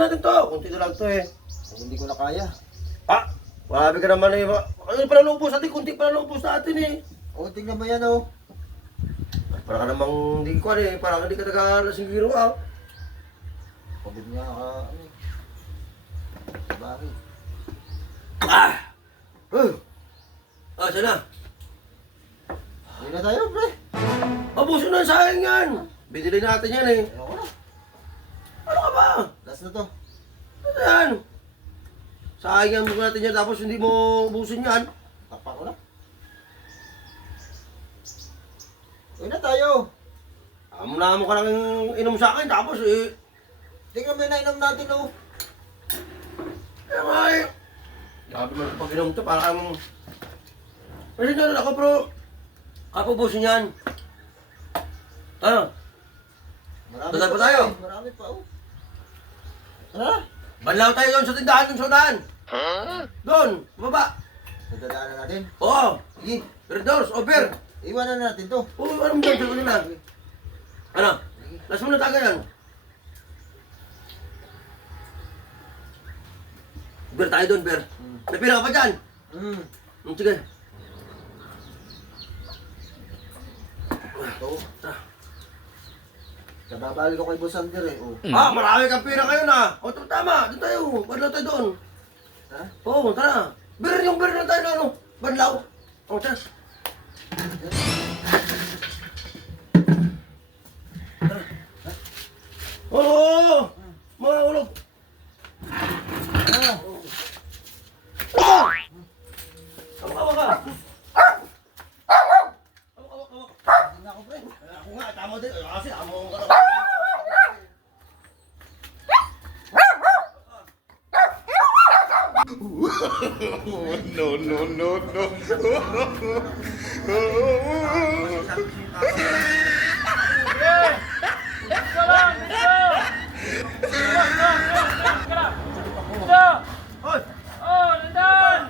natin to. Kunti na lang to eh. Hindi ko na kaya. Ah, grabe ka naman eh. Ano pala naubos natin? Kunti pala naubos natin eh. O, tingnan mo yan o. Para ka namang hindi ko ano eh. Parang hindi ka nagkakalasing giro ah. Pagod nga ka, ano eh. Bakit? Ah! Ah, saan na? Hindi na tayo, pre. Abuso na sayang yan. Binili natin yan eh. Ayoko na. Ano ka ba? Last na to. Ano yan? Sayang yan mo natin yan tapos hindi mo ubusin yan. Takpa ko na. Uwi na tayo. Amo na mo ka lang inom sa akin tapos eh. Tingnan mo yung nainom natin o. Kaya nga eh. Sabi mo pag inom to parang... Kasi nga ako bro. Kapubusin yan. Ah, Marami Doon pa pa tayo. Marami pa o. Ha? banlaw tayo doon sa tindahan ng sodahan. Doon, baba. Nadadaanan natin. Oo. Sige. Perdos, over. Iwanan na natin to. Oo, ano mo dyan, sabi nila. Ano? Last mo na taga yan. Ber tayo doon, Ber. May pila ka pa dyan. Sige. Ito. Kababali ko kay Boss Sander eh. Oh. Ah, marami kang pira kayo na. O, tama. Doon tayo. Banlaw tayo doon. Ha? Oo, tara. Ber na tayo na ano. Banlaw. O, tara. Oo! Mga ulog. Ah. Awa ka. Hindi na ako, pre. Ako nga, tama din. Kasi amo ka na. No, no, no, no. Hoy! Oh, nandun!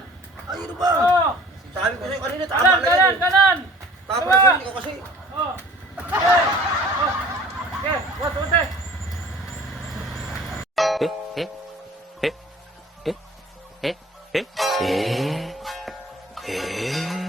Ay, ano ba? Oh! Sabi ko sa'yo kanina, tama Kanan, na kanan, yan. kanan! Tama Diba? na sa'yo, ikaw kasi. Oh! Okay! Oh! Okay, what, what, Eh?